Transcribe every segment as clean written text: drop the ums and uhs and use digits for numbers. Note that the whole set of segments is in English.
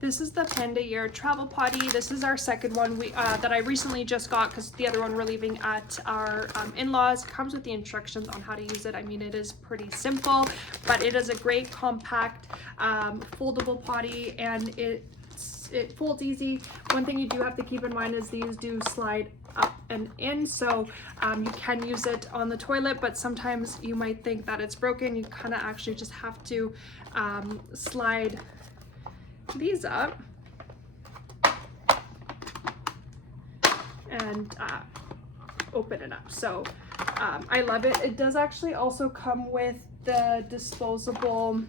This is the PandaEar Travel Potty. This is our second one that I recently just got because the other one we're leaving at our in-laws. It comes with the instructions on how to use it. I mean, it is pretty simple, but it is a great compact foldable potty, and it folds easy. One thing you do have to keep in mind is these do slide up and in, so you can use it on the toilet, but sometimes you might think that it's broken. You kind of actually just have to slide these up and open it up. So I love it. It does actually also come with the disposable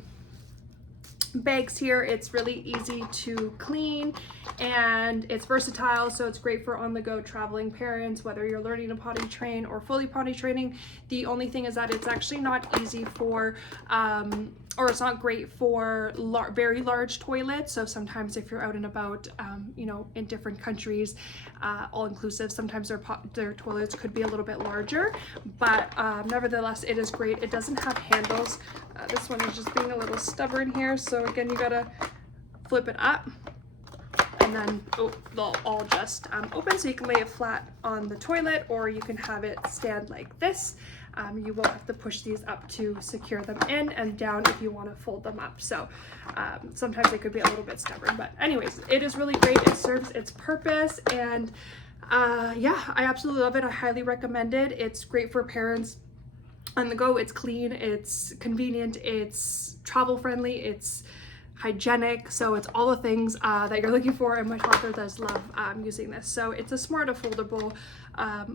bags here. It's really easy to clean and it's versatile, so it's great for on-the-go traveling parents, whether you're learning to potty train or fully potty training. The only thing is that it's actually not easy for or it's not great for very large toilets. So sometimes if you're out and about, you know, in different countries, all inclusive, sometimes their toilets could be a little bit larger, but nevertheless, it is great. It doesn't have handles. This one is just being a little stubborn here. So again, you gotta flip it up and then they'll all just open, so you can lay it flat on the toilet, or you can have it stand like this. You won't have to push these up to secure them in, and down if you want to fold them up. So sometimes they could be a little bit stubborn, but anyways, it is really great. It serves its purpose, and yeah, I absolutely love it. I highly recommend it. It's great for parents on the go. It's clean, it's convenient, it's travel friendly, it's hygienic, so it's all the things that you're looking for, and my toddler does love using this. So it's a smart, affordable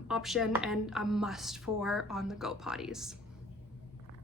option and a must for on-the-go potties.